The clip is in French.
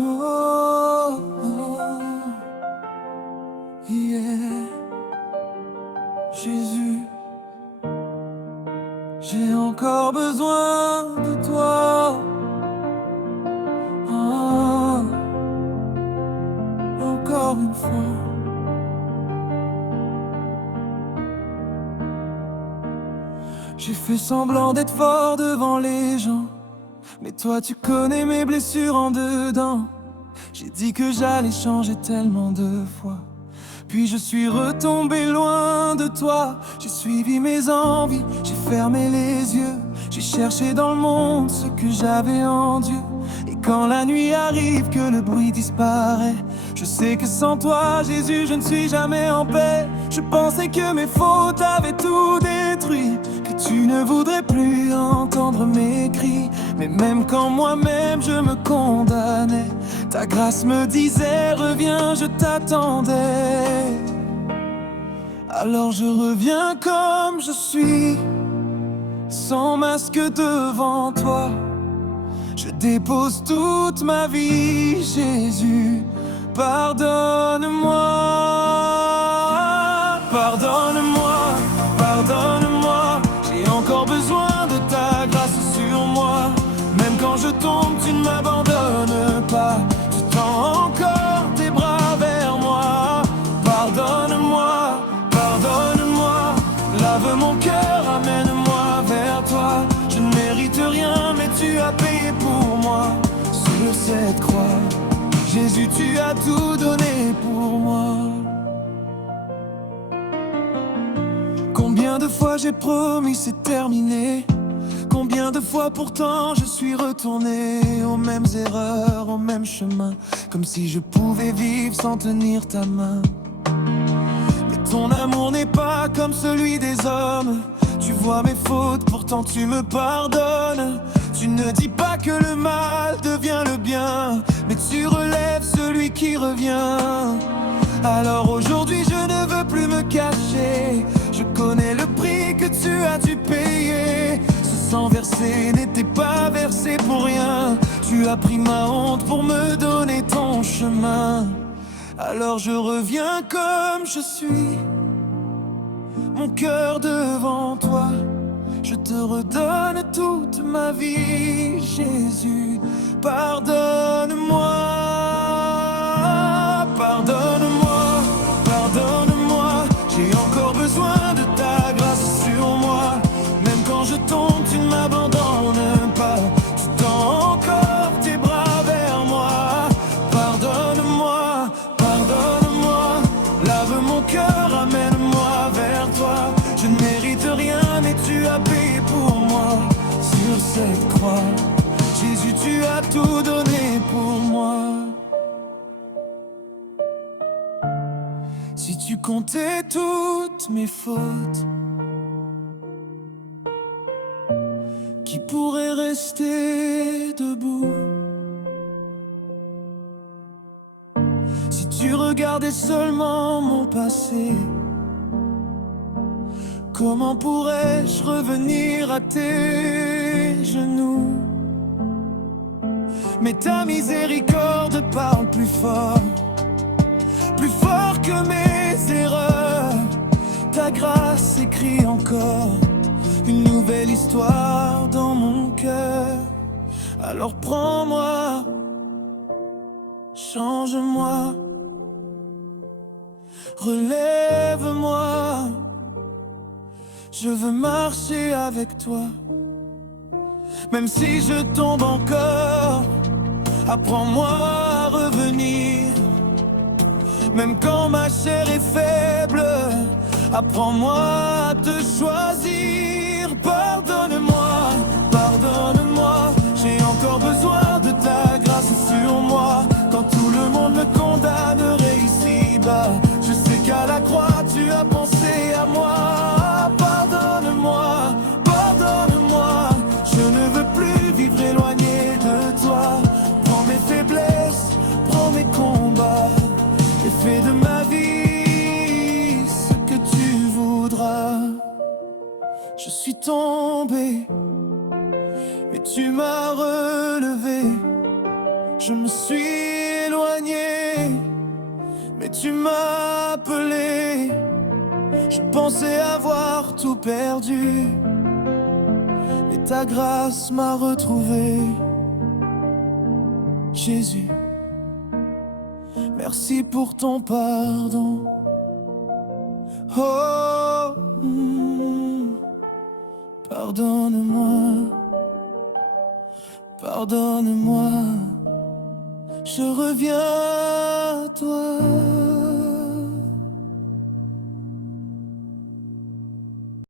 Oh, oh, yeah. Jésus, j'ai encore besoin de toi. Oh, encore une fois. J'ai fait semblant d'être fort devant les gens, mais toi tu connais mes blessures en dedans. J'ai dit que j'allais changer tellement de fois, puis je suis retombé loin de toi. J'ai suivi mes envies, j'ai fermé les yeux. J'ai cherché dans le monde ce que j'avais en Dieu. Et quand la nuit arrive, que le bruit disparaît, je sais que sans toi, Jésus, je ne suis jamais en paix. Je pensais que mes fautes avaient tout détruit, que tu ne voudrais plus entendre mes cris. Mais même quand moi-même je me condamnais, ta grâce me disait reviens, je t'attendais. Alors je reviens comme je suis, sans masque devant toi. Je dépose toute ma vie, Jésus, pardonne-moi. Pardonne-moi, pardonne-moi. J'ai encore besoin de ta grâce sur moi. Même quand je tombe, tu ne m'abandonnes pas. Tu tends encore tes bras vers moi. Pardonne-moi, pardonne-moi. Lave mon cœur, amène-moi vers toi. Je ne mérite rien, mais tu as payé pour moi. Sur cette croix, Jésus, tu as tout donné pour moi. Combien de fois j'ai promis c'est terminé? Combien de fois pourtant je suis retourné aux mêmes erreurs, au même chemin, comme si je pouvais vivre sans tenir ta main. Mais ton amour n'est pas comme celui des hommes. Tu vois mes fautes, pourtant tu me pardonnes. Tu ne dis pas que le mal devient le bien, mais tu relèves celui qui revient. Alors aujourd'hui je ne veux plus me cacher. Je connais le prix que tu as dû payer. Ce sang versé n'était pas versé pour rien. Tu as pris ma honte pour me donner ton chemin. Alors je reviens comme je suis, mon cœur devant toi. Je te redonne toute ma vie, Jésus, pardonne-moi. Pardonne-moi, pardonne-moi. J'ai encore besoin de ta grâce sur moi. Même quand je tombe, tu ne m'abandonnes pas. Tu tends encore tes bras vers moi. Pardonne-moi, pardonne-moi. Lave mon cœur, amène-moi vers toi. Je ne mérite rien, mais tu as payé pour moi. Sur cette croix, Jésus, tu as tout donné pour moi. Si tu comptais toutes mes fautes, qui pourrait rester debout? Si tu regardais seulement mon passé, comment pourrais-je revenir à tes genoux? Mais ta miséricorde parle plus fort que mes erreurs. Ta grâce écrit encore une nouvelle histoire dans mon cœur. Alors prends-moi, change-moi, relève-moi. Je veux marcher avec toi. Même si je tombe encore, apprends-moi à revenir. Même quand ma chair est faible, apprends-moi à te choisir. Pardonne-moi, pardonne-moi. J'ai encore besoin de ta grâce sur moi. Quand tout le monde me condamnerait ici-bas, je sais qu'à la croix tu as pensé à moi. Pardonne-moi, pardonne-moi. Je ne veux plus vivre éloigné de toi. Prends mes faiblesses, prends mes combats, et fais de ma vie ce que tu voudras. Je suis tombé, mais tu m'as relevé. Je me suis éloigné, mais tu m'as appelé. Je pensais avoir tout perdu, et ta grâce m'a retrouvé. Jésus, merci pour ton pardon. Oh, pardonne-moi, pardonne-moi, je reviens à toi.